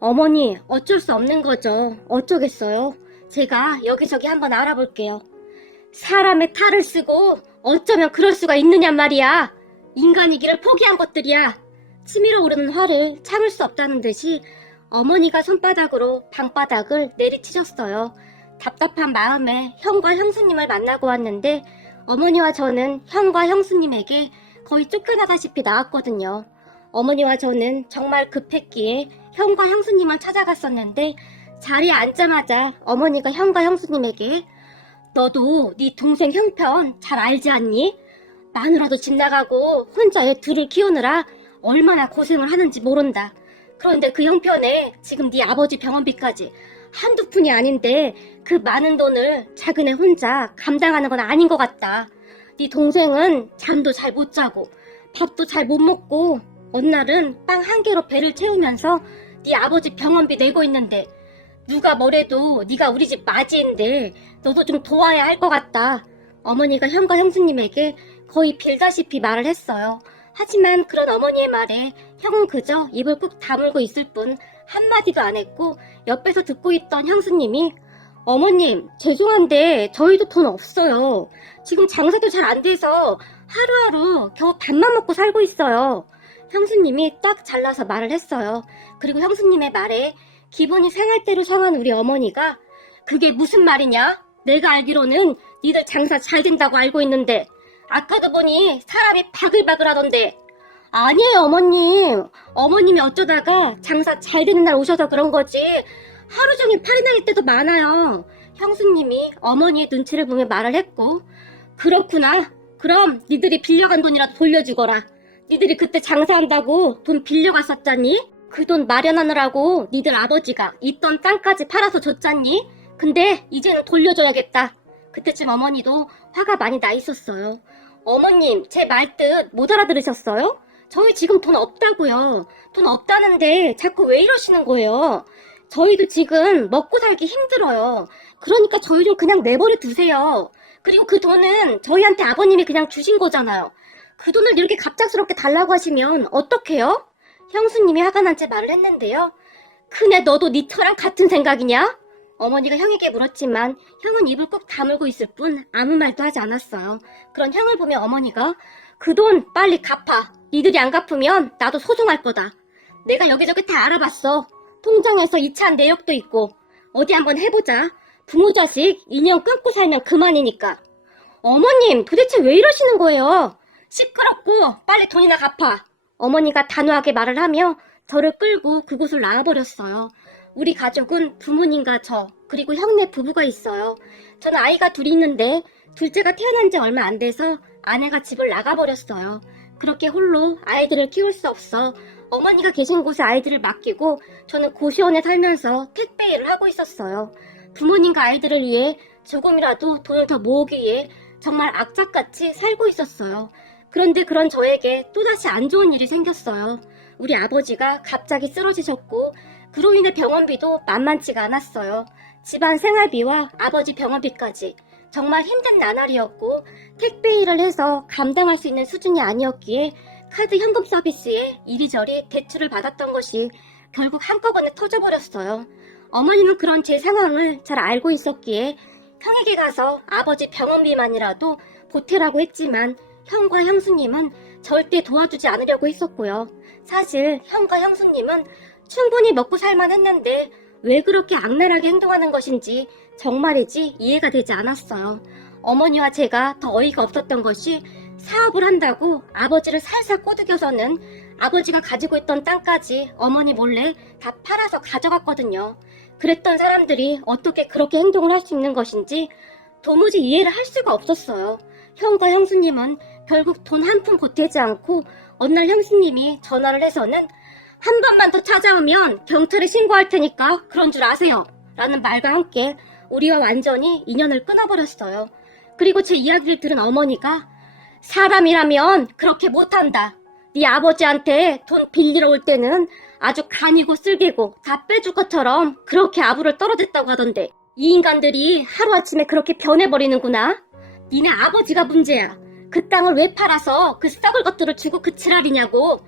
어머니, 어쩔 수 없는 거죠. 어쩌겠어요. 제가 여기저기 한번 알아볼게요. 사람의 탈을 쓰고 어쩌면 그럴 수가 있느냔 말이야. 인간이기를 포기한 것들이야. 치밀어 오르는 화를 참을 수 없다는 듯이 어머니가 손바닥으로 방바닥을 내리치셨어요. 답답한 마음에 형과 형수님을 만나고 왔는데 어머니와 저는 형과 형수님에게 거의 쫓겨나가시피 나왔거든요. 어머니와 저는 정말 급했기에 형과 형수님을 찾아갔었는데 자리에 앉자마자 어머니가 형과 형수님에게 너도 네 동생 형편 잘 알지 않니? 마누라도 집 나가고 혼자 애 둘을 키우느라 얼마나 고생을 하는지 모른다. 그런데 그 형편에 지금 네 아버지 병원비까지 한두 푼이 아닌데 그 많은 돈을 자기네 혼자 감당하는 건 아닌 것 같다. 네 동생은 잠도 잘 못 자고 밥도 잘 못 먹고 어느 날은 빵 한 개로 배를 채우면서 네 아버지 병원비 내고 있는데 누가 뭐래도 네가 우리 집 맞이인데 너도 좀 도와야 할 것 같다. 어머니가 형과 형수님에게 거의 빌다시피 말을 했어요. 하지만 그런 어머니의 말에 형은 그저 입을 꾹 다물고 있을 뿐 한마디도 안 했고 옆에서 듣고 있던 형수님이 어머님 죄송한데 저희도 돈 없어요. 지금 장사도 잘 안 돼서 하루하루 겨우 밥만 먹고 살고 있어요. 형수님이 딱 잘라서 말을 했어요. 그리고 형수님의 말에 기분이 상할 대로 상한 우리 어머니가 그게 무슨 말이냐? 내가 알기로는 니들 장사 잘 된다고 알고 있는데 아까도 보니 사람이 바글바글 하던데. 아니에요 어머님. 어머님이 어쩌다가 장사 잘 되는 날 오셔서 그런 거지 하루 종일 팔이 나일 때도 많아요. 형수님이 어머니의 눈치를 보며 말을 했고 그렇구나. 그럼 니들이 빌려간 돈이라도 돌려주거라. 니들이 그때 장사한다고 돈 빌려갔었잖니? 그 돈 마련하느라고 니들 아버지가 있던 땅까지 팔아서 줬잖니? 근데 이제는 돌려줘야겠다. 그때쯤 어머니도 화가 많이 나 있었어요. 어머님, 제 말뜻 못 알아들으셨어요? 저희 지금 돈 없다고요. 돈 없다는데 자꾸 왜 이러시는 거예요? 저희도 지금 먹고 살기 힘들어요. 그러니까 저희 좀 그냥 내버려 두세요. 그리고 그 돈은 저희한테 아버님이 그냥 주신 거잖아요. 그 돈을 이렇게 갑작스럽게 달라고 하시면 어떡해요? 형수님이 화가 난 채 말을 했는데요. 큰애 너도 니처랑 같은 생각이냐? 어머니가 형에게 물었지만 형은 입을 꼭 다물고 있을 뿐 아무 말도 하지 않았어요. 그런 형을 보며 어머니가 그 돈 빨리 갚아. 니들이 안 갚으면 나도 소송할 거다. 내가 여기저기 다 알아봤어. 통장에서 이체한 내역도 있고 어디 한번 해보자. 부모 자식 인연 끊고 살면 그만이니까. 어머님 도대체 왜 이러시는 거예요? 시끄럽고 빨리 돈이나 갚아. 어머니가 단호하게 말을 하며 저를 끌고 그곳을 나와버렸어요. 우리 가족은 부모님과 저 그리고 형네 부부가 있어요. 저는 아이가 둘이 있는데 둘째가 태어난 지 얼마 안 돼서 아내가 집을 나가버렸어요. 그렇게 홀로 아이들을 키울 수 없어 어머니가 계신 곳에 아이들을 맡기고 저는 고시원에 살면서 택배 일을 하고 있었어요. 부모님과 아이들을 위해 조금이라도 돈을 더 모으기 위해 정말 악착같이 살고 있었어요. 그런데 그런 저에게 또다시 안 좋은 일이 생겼어요. 우리 아버지가 갑자기 쓰러지셨고 그로 인해 병원비도 만만치가 않았어요. 집안 생활비와 아버지 병원비까지 정말 힘든 나날이었고 택배 일을 해서 감당할 수 있는 수준이 아니었기에 카드 현금 서비스에 이리저리 대출을 받았던 것이 결국 한꺼번에 터져버렸어요. 어머님은 그런 제 상황을 잘 알고 있었기에 형에게 가서 아버지 병원비만이라도 보태라고 했지만 형과 형수님은 절대 도와주지 않으려고 했었고요. 사실 형과 형수님은 충분히 먹고 살만 했는데 왜 그렇게 악랄하게 행동하는 것인지 정말이지 이해가 되지 않았어요. 어머니와 제가 더 어이가 없었던 것이 사업을 한다고 아버지를 살살 꼬드겨서는 아버지가 가지고 있던 땅까지 어머니 몰래 다 팔아서 가져갔거든요. 그랬던 사람들이 어떻게 그렇게 행동을 할 수 있는 것인지 도무지 이해를 할 수가 없었어요. 형과 형수님은 결국 돈 한 푼 보태지 않고 어느 날 형수님이 전화를 해서는 한 번만 더 찾아오면 경찰에 신고할 테니까 그런 줄 아세요. 라는 말과 함께 우리와 완전히 인연을 끊어버렸어요. 그리고 제 이야기를 들은 어머니가 사람이라면 그렇게 못한다. 네 아버지한테 돈 빌리러 올 때는 아주 간이고 쓸개고 다 빼줄 것처럼 그렇게 아부를 떨어댔다고 하던데 이 인간들이 하루아침에 그렇게 변해버리는구나. 니네 아버지가 문제야. 그 땅을 왜 팔아서 그 썩을 것들을 주고 그 지랄이냐고.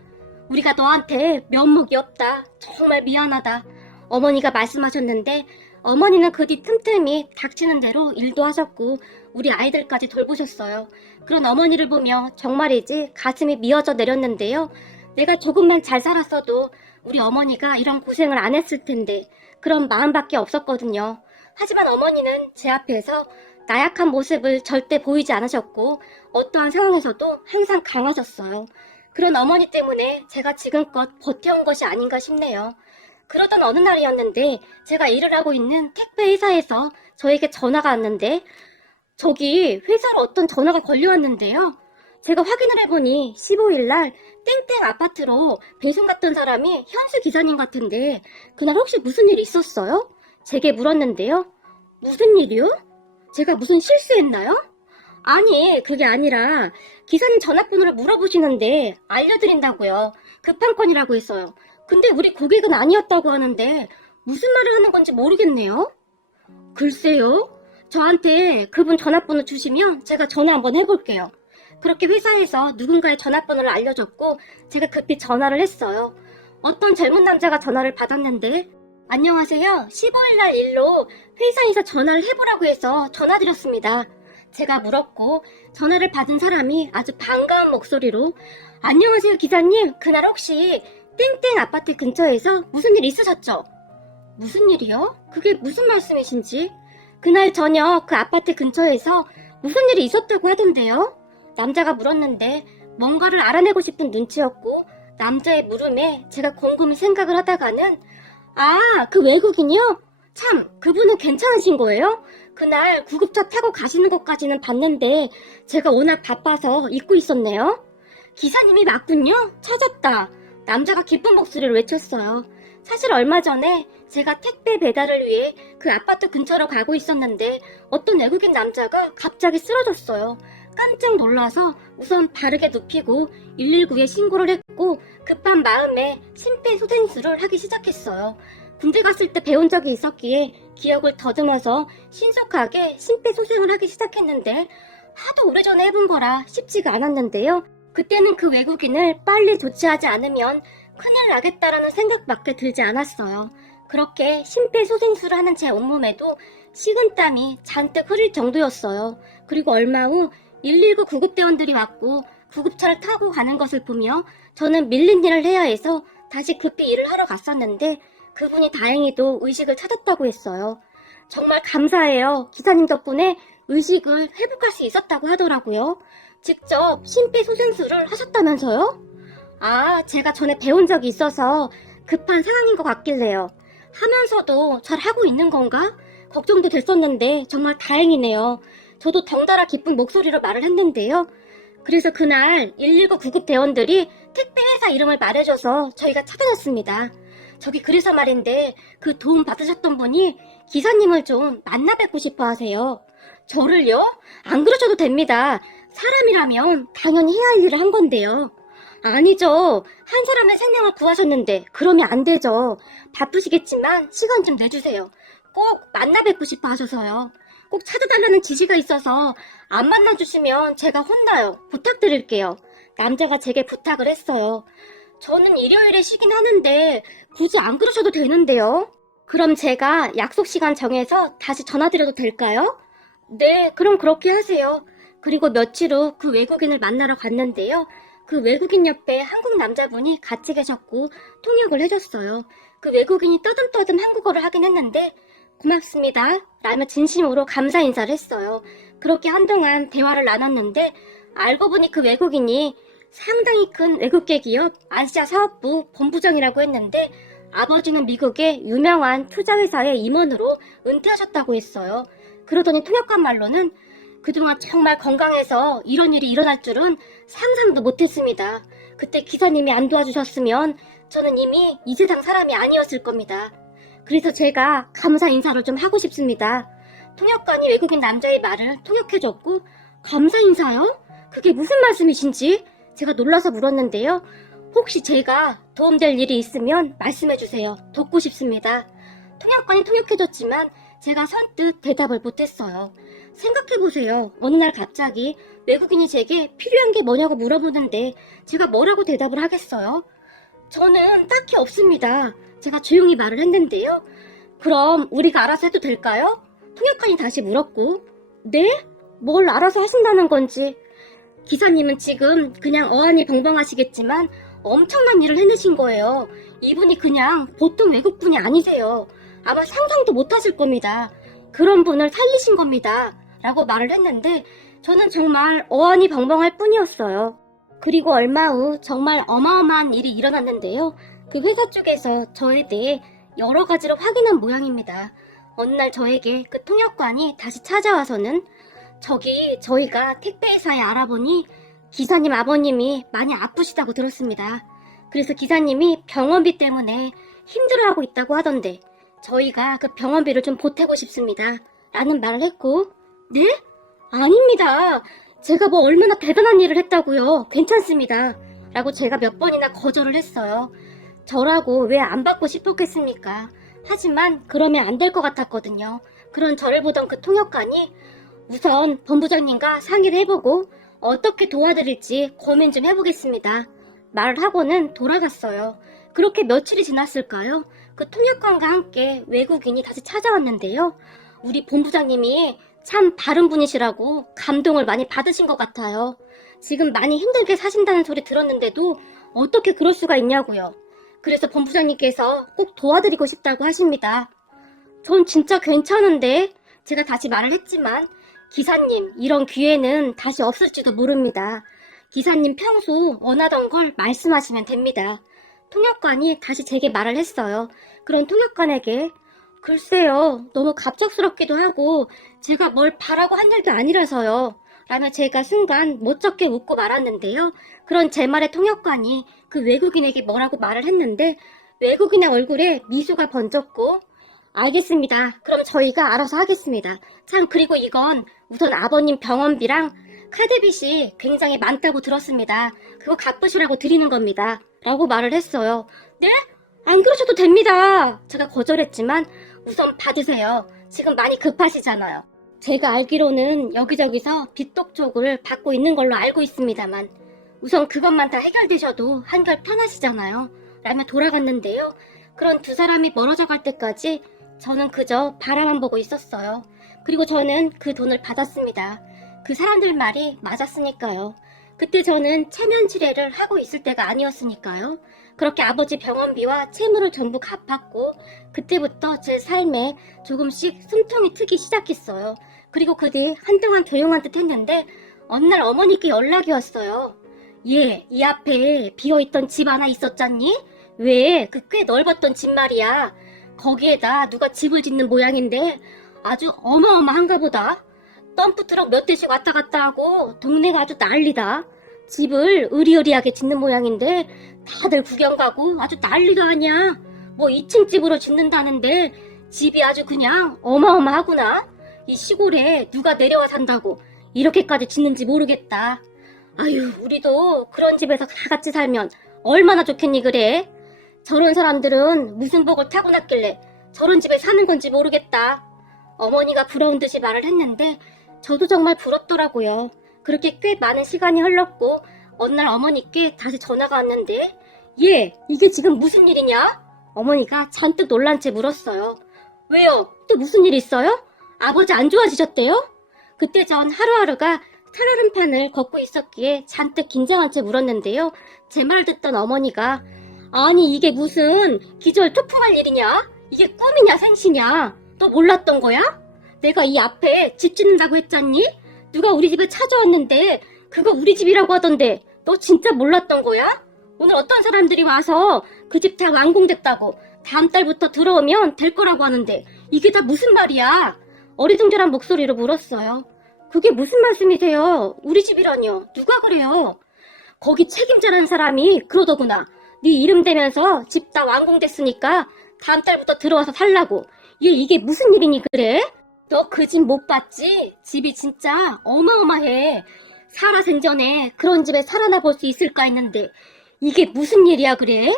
우리가 너한테 면목이 없다. 정말 미안하다. 어머니가 말씀하셨는데 어머니는 그 뒤 틈틈이 닥치는 대로 일도 하셨고 우리 아이들까지 돌보셨어요. 그런 어머니를 보며 정말이지 가슴이 미어져 내렸는데요. 내가 조금만 잘 살았어도 우리 어머니가 이런 고생을 안 했을 텐데 그런 마음밖에 없었거든요. 하지만 어머니는 제 앞에서 나약한 모습을 절대 보이지 않으셨고 어떠한 상황에서도 항상 강하셨어요. 그런 어머니 때문에 제가 지금껏 버텨온 것이 아닌가 싶네요. 그러던 어느 날이었는데 제가 일을 하고 있는 택배 회사에서 저에게 전화가 왔는데 저기 회사로 어떤 전화가 걸려왔는데요. 제가 확인을 해보니 15일 날 땡땡 아파트로 배송 갔던 사람이 현수 기사님 같은데 그날 혹시 무슨 일이 있었어요? 제게 물었는데요. 무슨 일이요? 제가 무슨 실수했나요? 아니, 그게 아니라 기사님 전화번호를 물어보시는데 알려드린다고요. 급한 건이라고 했어요. 근데 우리 고객은 아니었다고 하는데 무슨 말을 하는 건지 모르겠네요. 글쎄요. 저한테 그분 전화번호 주시면 제가 전화 한번 해볼게요. 그렇게 회사에서 누군가의 전화번호를 알려줬고 제가 급히 전화를 했어요. 어떤 젊은 남자가 전화를 받았는데 안녕하세요. 15일 날 일로 회사에서 전화를 해보라고 해서 전화드렸습니다. 제가 물었고 전화를 받은 사람이 아주 반가운 목소리로 안녕하세요 기사님. 그날 혹시 땡땡 아파트 근처에서 무슨 일 있으셨죠? 무슨 일이요? 그게 무슨 말씀이신지? 그날 저녁 그 아파트 근처에서 무슨 일이 있었다고 하던데요? 남자가 물었는데 뭔가를 알아내고 싶은 눈치였고 남자의 물음에 제가 곰곰이 생각을 하다가는 그 외국인이요? 참, 그분은 괜찮으신 거예요? 그날 구급차 타고 가시는 것까지는 봤는데 제가 워낙 바빠서 잊고 있었네요. 기사님이 맞군요. 찾았다. 남자가 기쁜 목소리를 외쳤어요. 사실 얼마 전에 제가 택배 배달을 위해 그 아파트 근처로 가고 있었는데 어떤 외국인 남자가 갑자기 쓰러졌어요. 깜짝 놀라서 우선 바르게 눕히고 119에 신고를 했고 급한 마음에 심폐소생술을 하기 시작했어요. 군대 갔을 때 배운 적이 있었기에 기억을 더듬어서 신속하게 심폐소생을 하기 시작했는데 하도 오래전에 해본 거라 쉽지가 않았는데요. 그때는 그 외국인을 빨리 조치하지 않으면 큰일 나겠다라는 생각밖에 들지 않았어요. 그렇게 심폐소생술을 하는 제 온몸에도 식은땀이 잔뜩 흐를 정도였어요. 그리고 얼마 후 119 구급대원들이 왔고 구급차를 타고 가는 것을 보며 저는 밀린 일을 해야 해서 다시 급히 일을 하러 갔었는데 그분이 다행히도 의식을 찾았다고 했어요. 정말 감사해요. 기사님 덕분에 의식을 회복할 수 있었다고 하더라고요. 직접 심폐소생술을 하셨다면서요? 제가 전에 배운 적이 있어서 급한 상황인 것 같길래요. 하면서도 잘 하고 있는 건가? 걱정도 됐었는데 정말 다행이네요. 저도 덩달아 기쁜 목소리로 말을 했는데요. 그래서 그날 119 구급대원들이 택배회사 이름을 말해줘서 저희가 찾아냈습니다. 저기 그래서 말인데 그 도움 받으셨던 분이 기사님을 좀 만나 뵙고 싶어 하세요. 저를요? 안 그러셔도 됩니다. 사람이라면 당연히 해야 할 일을 한 건데요. 아니죠. 한 사람의 생명을 구하셨는데 그러면 안 되죠. 바쁘시겠지만 시간 좀 내주세요. 꼭 만나 뵙고 싶어 하셔서요. 꼭 찾아달라는 지시가 있어서 안 만나주시면 제가 혼나요. 부탁드릴게요. 남자가 제게 부탁을 했어요. 저는 일요일에 쉬긴 하는데 굳이 안 그러셔도 되는데요. 그럼 제가 약속 시간 정해서 다시 전화드려도 될까요? 네, 그럼 그렇게 하세요. 그리고 며칠 후 그 외국인을 만나러 갔는데요. 그 외국인 옆에 한국 남자분이 같이 계셨고 통역을 해줬어요. 그 외국인이 떠듬떠듬 한국어를 하긴 했는데 고맙습니다 라며 진심으로 감사 인사를 했어요. 그렇게 한동안 대화를 나눴는데 알고 보니 그 외국인이 상당히 큰 외국계 기업 아시아 사업부 본부장이라고 했는데 아버지는 미국의 유명한 투자회사의 임원으로 은퇴하셨다고 했어요. 그러더니 통역관 말로는 그동안 정말 건강해서 이런 일이 일어날 줄은 상상도 못했습니다. 그때 기사님이 안 도와주셨으면 저는 이미 이 세상 사람이 아니었을 겁니다. 그래서 제가 감사 인사를 좀 하고 싶습니다. 통역관이 외국인 남자의 말을 통역해줬고 감사 인사요? 그게 무슨 말씀이신지 제가 놀라서 물었는데요. 혹시 제가 도움될 일이 있으면 말씀해주세요. 돕고 싶습니다. 통역관이 통역해줬지만 제가 선뜻 대답을 못했어요. 생각해보세요. 어느 날 갑자기 외국인이 제게 필요한 게 뭐냐고 물어보는데 제가 뭐라고 대답을 하겠어요? 저는 딱히 없습니다. 제가 조용히 말을 했는데요. 그럼 우리가 알아서 해도 될까요? 통역관이 다시 물었고, 네? 뭘 알아서 하신다는 건지. 기사님은 지금 그냥 어안이 벙벙하시겠지만 엄청난 일을 해내신 거예요. 이분이 그냥 보통 외국분이 아니세요. 아마 상상도 못 하실 겁니다. 그런 분을 살리신 겁니다. 라고 말을 했는데 저는 정말 어안이 벙벙할 뿐이었어요. 그리고 얼마 후 정말 어마어마한 일이 일어났는데요. 그 회사 쪽에서 저에 대해 여러 가지를 확인한 모양입니다. 어느 날 저에게 그 통역관이 다시 찾아와서는 저희가 택배회사에 알아보니 기사님 아버님이 많이 아프시다고 들었습니다. 그래서 기사님이 병원비 때문에 힘들어하고 있다고 하던데 저희가 그 병원비를 좀 보태고 싶습니다. 라는 말을 했고, 네? 아닙니다. 제가 뭐 얼마나 대단한 일을 했다고요. 괜찮습니다. 라고 제가 몇 번이나 거절을 했어요. 저라고 왜 안 받고 싶었겠습니까? 하지만 그러면 안 될 것 같았거든요. 그런 저를 보던 그 통역관이 우선 본부장님과 상의를 해보고 어떻게 도와드릴지 고민 좀 해보겠습니다. 말을 하고는 돌아갔어요. 그렇게 며칠이 지났을까요? 그 통역관과 함께 외국인이 다시 찾아왔는데요. 우리 본부장님이 참 바른 분이시라고 감동을 많이 받으신 것 같아요. 지금 많이 힘들게 사신다는 소리 들었는데도 어떻게 그럴 수가 있냐고요. 그래서 본부장님께서 꼭 도와드리고 싶다고 하십니다. 전 진짜 괜찮은데 제가 다시 말을 했지만 기사님 이런 기회는 다시 없을지도 모릅니다. 기사님 평소 원하던 걸 말씀하시면 됩니다. 통역관이 다시 제게 말을 했어요. 그런 통역관에게 글쎄요 너무 갑작스럽기도 하고 제가 뭘 바라고 한 일도 아니라서요. 라며 제가 순간 못쩍게 웃고 말았는데요. 그런 제 말에 통역관이 그 외국인에게 뭐라고 말을 했는데 외국인의 얼굴에 미소가 번졌고 알겠습니다. 그럼 저희가 알아서 하겠습니다. 참 그리고 이건 우선 아버님 병원비랑 카드빚이 굉장히 많다고 들었습니다. 그거 갚으시라고 드리는 겁니다. 라고 말을 했어요. 네? 안 그러셔도 됩니다. 제가 거절했지만 우선 받으세요. 지금 많이 급하시잖아요. 제가 알기로는 여기저기서 빚독촉을 받고 있는 걸로 알고 있습니다만 우선 그것만 다 해결되셔도 한결 편하시잖아요. 라며 돌아갔는데요. 그런 두 사람이 멀어져 갈 때까지 저는 그저 바라만 보고 있었어요. 그리고 저는 그 돈을 받았습니다. 그 사람들 말이 맞았으니까요. 그때 저는 체면 치레를 하고 있을 때가 아니었으니까요. 그렇게 아버지 병원비와 채무를 전부 갚았고 그때부터 제 삶에 조금씩 숨통이 트기 시작했어요. 그리고 그 뒤 한동안 조용한 듯 했는데 어느 날 어머니께 연락이 왔어요. 예, 이 앞에 비어있던 집 하나 있었잖니? 왜? 그 꽤 넓었던 집 말이야. 거기에다 누가 집을 짓는 모양인데 아주 어마어마한가 보다. 덤프트럭 몇 대씩 왔다 갔다 하고 동네가 아주 난리다. 집을 으리으리하게 짓는 모양인데 다들 구경 가고 아주 난리가 아니야. 뭐 2층 집으로 짓는다는데 집이 아주 그냥 어마어마하구나. 이 시골에 누가 내려와 산다고 이렇게까지 짓는지 모르겠다. 아유, 우리도 그런 집에서 다 같이 살면 얼마나 좋겠니 그래? 저런 사람들은 무슨 복을 타고났길래 저런 집에 사는 건지 모르겠다. 어머니가 부러운 듯이 말을 했는데 저도 정말 부럽더라고요. 그렇게 꽤 많은 시간이 흘렀고 어느 날 어머니께 다시 전화가 왔는데 예, 이게 지금 무슨 일이냐? 어머니가 잔뜩 놀란 채 물었어요. 왜요? 또 무슨 일 있어요? 아버지 안 좋아지셨대요? 그때 전 하루하루가 살얼음판을 걷고 있었기에 잔뜩 긴장한 채 물었는데요. 제 말을 듣던 어머니가 아니 이게 무슨 기절 토풍할 일이냐? 이게 꿈이냐 생시냐? 너 몰랐던 거야? 내가 이 앞에 집 짓는다고 했잖니? 누가 우리 집에 찾아왔는데 그거 우리 집이라고 하던데 너 진짜 몰랐던 거야? 오늘 어떤 사람들이 와서 그 집 다 완공됐다고 다음 달부터 들어오면 될 거라고 하는데 이게 다 무슨 말이야? 어리둥절한 목소리로 물었어요. 그게 무슨 말씀이세요? 우리 집이라뇨? 누가 그래요? 거기 책임자라는 사람이 그러더구나. 네 이름 대면서 집 다 완공됐으니까 다음 달부터 들어와서 살라고. 얘 이게 무슨 일이니 그래? 너 그 집 못 봤지? 집이 진짜 어마어마해. 살아생전에 그런 집에 살아나 볼 수 있을까 했는데 이게 무슨 일이야 그래?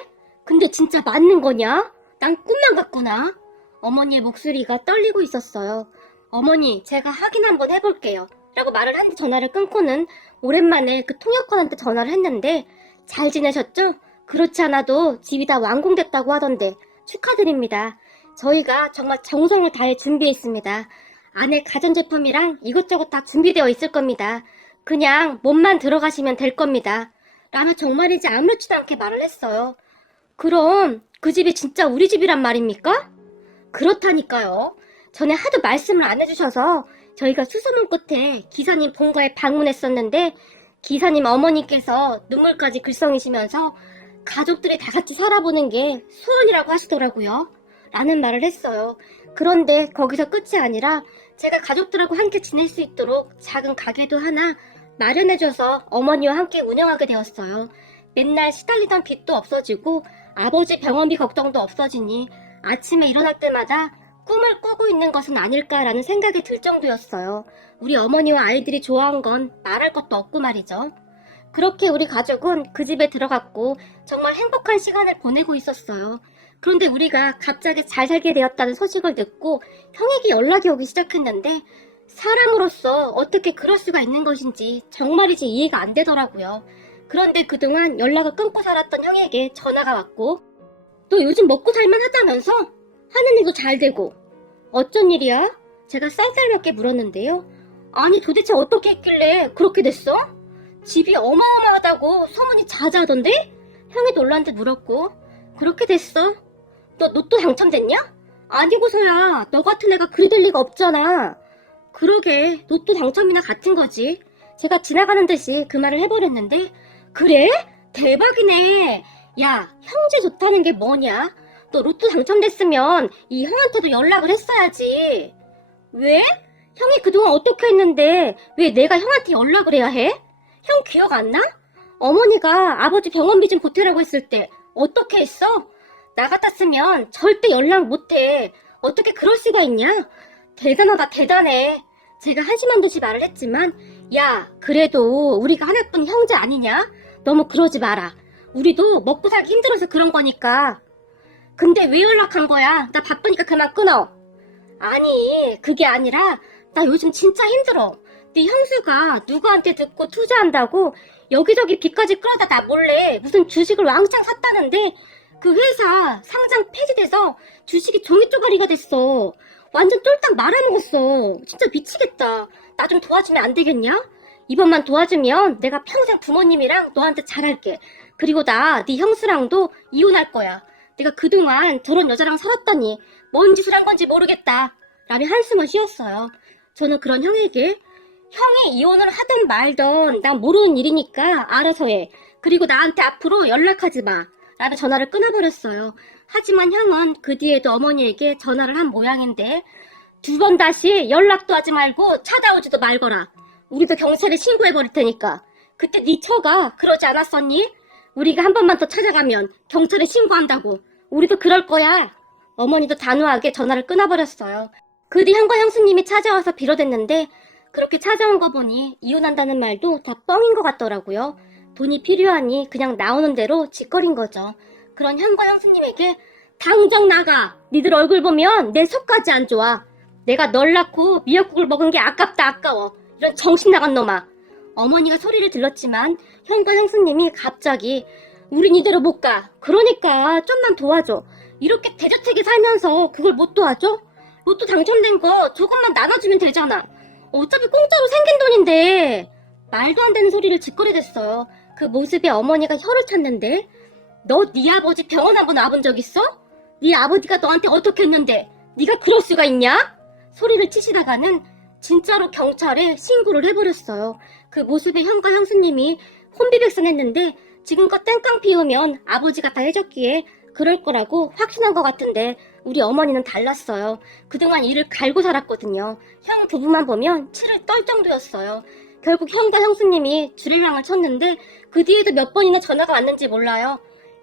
근데 진짜 맞는 거냐? 난 꿈만 같구나. 어머니의 목소리가 떨리고 있었어요. 어머니, 제가 확인 한번 해볼게요. 라고 말을 한 뒤 전화를 끊고는 오랜만에 그 통역관한테 전화를 했는데 잘 지내셨죠? 그렇지 않아도 집이 다 완공됐다고 하던데 축하드립니다. 저희가 정말 정성을 다해 준비했습니다. 안에 가전제품이랑 이것저것 다 준비되어 있을 겁니다. 그냥 몸만 들어가시면 될 겁니다. 라며 정말이지 아무렇지도 않게 말을 했어요. 그럼 그 집이 진짜 우리 집이란 말입니까? 그렇다니까요. 전에 하도 말씀을 안 해주셔서 저희가 수소문 끝에 기사님 본가에 방문했었는데 기사님 어머니께서 눈물까지 글썽이시면서 가족들이 다 같이 살아보는 게 소원이라고 하시더라고요. 라는 말을 했어요. 그런데 거기서 끝이 아니라 제가 가족들하고 함께 지낼 수 있도록 작은 가게도 하나 마련해줘서 어머니와 함께 운영하게 되었어요. 맨날 시달리던 빚도 없어지고 아버지 병원비 걱정도 없어지니 아침에 일어날 때마다 꿈을 꾸고 있는 것은 아닐까라는 생각이 들 정도였어요. 우리 어머니와 아이들이 좋아한 건 말할 것도 없고 말이죠. 그렇게 우리 가족은 그 집에 들어갔고 정말 행복한 시간을 보내고 있었어요. 그런데 우리가 갑자기 잘 살게 되었다는 소식을 듣고 형에게 연락이 오기 시작했는데 사람으로서 어떻게 그럴 수가 있는 것인지 정말이지 이해가 안 되더라고요. 그런데 그동안 연락을 끊고 살았던 형에게 전화가 왔고 너 요즘 먹고 살만 하다면서? 하는 일도 잘 되고 어쩐 일이야? 제가 쌀쌀맞게 물었는데요. 아니 도대체 어떻게 했길래 그렇게 됐어? 집이 어마어마하다고 소문이 자자하던데? 형이 놀란 듯 물었고 그렇게 됐어. 너 로또 당첨됐냐? 아니고서야 너 같은 애가 그리 될 리가 없잖아. 그러게 로또 당첨이나 같은 거지. 제가 지나가는 듯이 그 말을 해버렸는데 그래? 대박이네. 야 형제 좋다는 게 뭐냐? 너 로또 당첨됐으면 이 형한테도 연락을 했어야지. 왜? 형이 그동안 어떻게 했는데 왜 내가 형한테 연락을 해야 해? 형 기억 안 나? 어머니가 아버지 병원비 좀 보태라고 했을 때 어떻게 했어? 나 같았으면 절대 연락 못해. 어떻게 그럴 수가 있냐? 대단하다 대단해. 제가 한심한 듯이 말을 했지만 야 그래도 우리가 하나뿐인 형제 아니냐? 너무 그러지 마라. 우리도 먹고 살기 힘들어서 그런 거니까. 근데 왜 연락한 거야? 나 바쁘니까 그만 끊어. 아니 그게 아니라 나 요즘 진짜 힘들어. 네 형수가 누구한테 듣고 투자한다고 여기저기 빚까지 끌어다 나 몰래 무슨 주식을 왕창 샀다는데 그 회사 상장 폐지돼서 주식이 종이 쪼가리가 됐어. 완전 쫄딱 말아먹었어. 진짜 미치겠다. 나 좀 도와주면 안 되겠냐? 이번만 도와주면 내가 평생 부모님이랑 너한테 잘할게. 그리고 나 네 형수랑도 이혼할 거야. 내가 그동안 저런 여자랑 살았더니 뭔 짓을 한 건지 모르겠다. 라며 한숨을 쉬었어요. 저는 그런 형에게 형이 이혼을 하든 말든 난 모르는 일이니까 알아서 해. 그리고 나한테 앞으로 연락하지 마. 라며 전화를 끊어버렸어요. 하지만 형은 그 뒤에도 어머니에게 전화를 한 모양인데 2번 다시 연락도 하지 말고 찾아오지도 말거라. 우리도 경찰에 신고해버릴 테니까. 그때 네 처가 그러지 않았었니? 우리가 한 번만 더 찾아가면 경찰에 신고한다고. 우리도 그럴 거야. 어머니도 단호하게 전화를 끊어버렸어요. 그 뒤 형과 형수님이 찾아와서 빌어댔는데 그렇게 찾아온 거 보니 이혼한다는 말도 다 뻥인 것 같더라고요. 돈이 필요하니 그냥 나오는 대로 짓거린 거죠. 그런 형과 형수님에게 당장 나가. 니들 얼굴 보면 내 속까지 안 좋아. 내가 널 낳고 미역국을 먹은 게 아깝다 아까워. 이런 정신 나간 놈아. 어머니가 소리를 들렀지만 형과 형수님이 갑자기 우린 이대로 못 가. 그러니까 좀만 도와줘. 이렇게 대저택에 살면서 그걸 못 도와줘? 로또 당첨된 거 조금만 나눠주면 되잖아. 어차피 공짜로 생긴 돈인데. 말도 안 되는 소리를 짓거리댔어요. 그 모습에 어머니가 혀를 찼는데 너 네 아버지 병원 한번 와본 적 있어? 네 아버지가 너한테 어떻게 했는데 네가 그럴 수가 있냐? 소리를 치시다가는 진짜로 경찰에 신고를 해버렸어요. 그 모습에 형과 형수님이 혼비백산했는데 지금껏 땡깡 피우면 아버지가 다 해줬기에 그럴 거라고 확신한 것 같은데 우리 어머니는 달랐어요. 그동안 일을 갈고 살았거든요. 형 부부만 보면 치를 떨 정도였어요. 결국 형과 형수님이 줄일랑을 쳤는데 그 뒤에도 몇 번이나 전화가 왔는지 몰라요.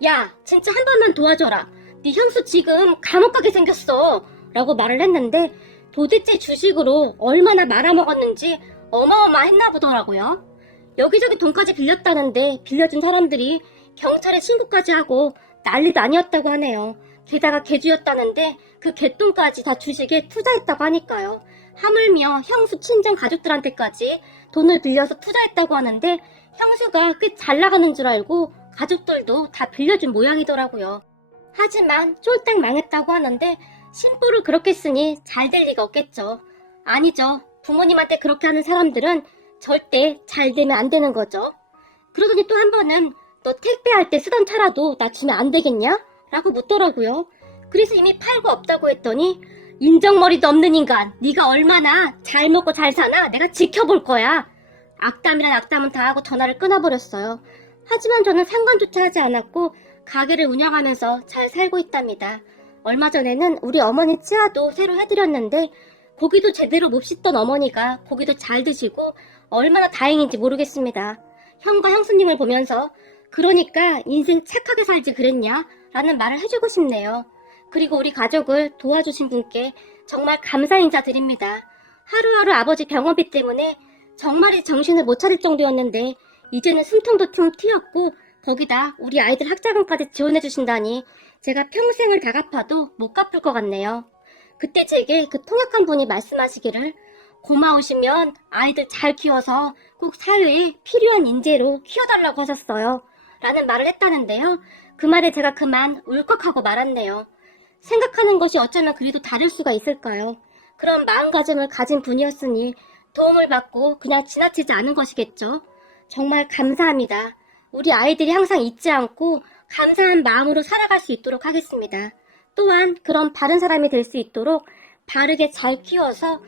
야 진짜 한 번만 도와줘라. 네 형수 지금 감옥 가게 생겼어. 라고 말을 했는데 도대체 주식으로 얼마나 말아먹었는지 어마어마했나 보더라고요. 여기저기 돈까지 빌렸다는데 빌려준 사람들이 경찰에 신고까지 하고 난리도 아니었다고 하네요. 게다가 개주였다는데 그 개돈까지 다 주식에 투자했다고 하니까요. 하물며 형수 친정 가족들한테까지 돈을 빌려서 투자했다고 하는데 형수가 꽤 잘 나가는 줄 알고 가족들도 다 빌려준 모양이더라고요. 하지만 쫄딱 망했다고 하는데 심보를 그렇게 쓰니 잘 될 리가 없겠죠. 아니죠. 부모님한테 그렇게 하는 사람들은 절대 잘 되면 안 되는 거죠. 그러더니 또 한 번은 너 택배할 때 쓰던 차라도 나 주면 안 되겠냐? 라고 묻더라고요. 그래서 이미 팔고 없다고 했더니 인정머리도 없는 인간, 네가 얼마나 잘 먹고 잘 사나 내가 지켜볼 거야. 악담이란 악담은 다 하고 전화를 끊어버렸어요. 하지만 저는 상관조차 하지 않았고 가게를 운영하면서 잘 살고 있답니다. 얼마 전에는 우리 어머니 치아도 새로 해드렸는데 고기도 제대로 못 씻던 어머니가 고기도 잘 드시고 얼마나 다행인지 모르겠습니다. 형과 형수님을 보면서 그러니까 인생 착하게 살지 그랬냐? 라는 말을 해주고 싶네요. 그리고 우리 가족을 도와주신 분께 정말 감사 인사 드립니다. 하루하루 아버지 병원비 때문에 정말이 정신을 못 차릴 정도였는데 이제는 숨통도 좀 튀었고 거기다 우리 아이들 학자금까지 지원해 주신다니 제가 평생을 다 갚아도 못 갚을 것 같네요. 그때 제게 그 통역한 분이 말씀하시기를 고마우시면 아이들 잘 키워서 꼭 사회에 필요한 인재로 키워달라고 하셨어요. 라는 말을 했다는데요. 그 말에 제가 그만 울컥하고 말았네요. 생각하는 것이 어쩌면 그리도 다를 수가 있을까요? 그런 마음가짐을 가진 분이었으니 도움을 받고 그냥 지나치지 않은 것이겠죠. 정말 감사합니다. 우리 아이들이 항상 잊지 않고 감사한 마음으로 살아갈 수 있도록 하겠습니다. 또한 그런 바른 사람이 될 수 있도록 바르게 잘 키워서